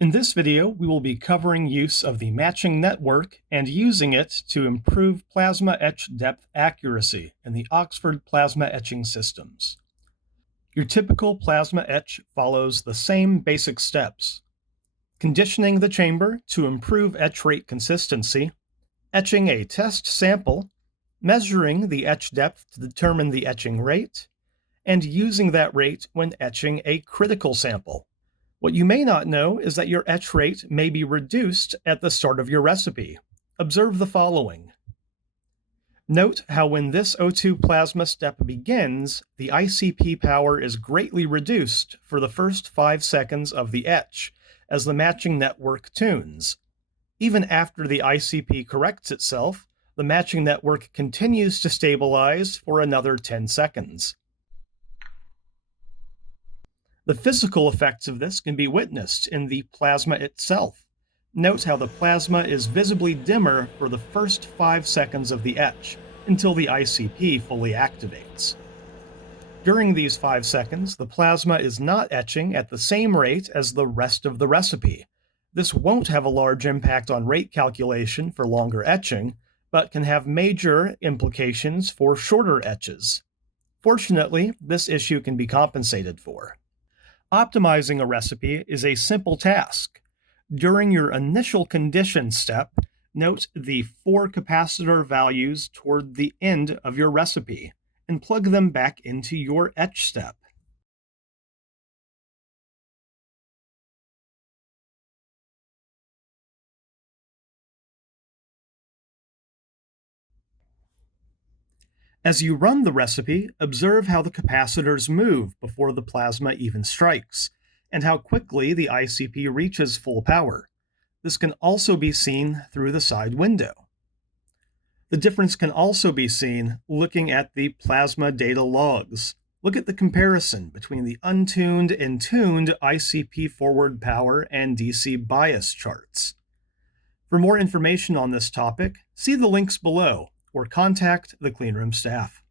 In this video, we will be covering use of the matching network and using it to improve plasma etch depth accuracy in the Oxford plasma etching systems. Your typical plasma etch follows the same basic steps: conditioning the chamber to improve etch rate consistency, etching a test sample, measuring the etch depth to determine the etching rate, and using that rate when etching a critical sample. What you may not know is that your etch rate may be reduced at the start of your recipe. Observe the following. Note how when this O2 plasma step begins, the ICP power is greatly reduced for the first 5 seconds of the etch as the matching network tunes. Even after the ICP corrects itself, the matching network continues to stabilize for another 10 seconds. The physical effects of this can be witnessed in the plasma itself. Note how the plasma is visibly dimmer for the first 5 seconds of the etch, until the ICP fully activates. During these 5 seconds, the plasma is not etching at the same rate as the rest of the recipe. This won't have a large impact on rate calculation for longer etching, but can have major implications for shorter etches. Fortunately, this issue can be compensated for. Optimizing a recipe is a simple task. During your initial condition step, note the 4 capacitor values toward the end of your recipe and plug them back into your etch step. As you run the recipe, observe how the capacitors move before the plasma even strikes, and how quickly the ICP reaches full power. This can also be seen through the side window. The difference can also be seen looking at the plasma data logs. Look at the comparison between the untuned and tuned ICP forward power and DC bias charts. For more information on this topic, see the links below or contact the Cleanroom staff.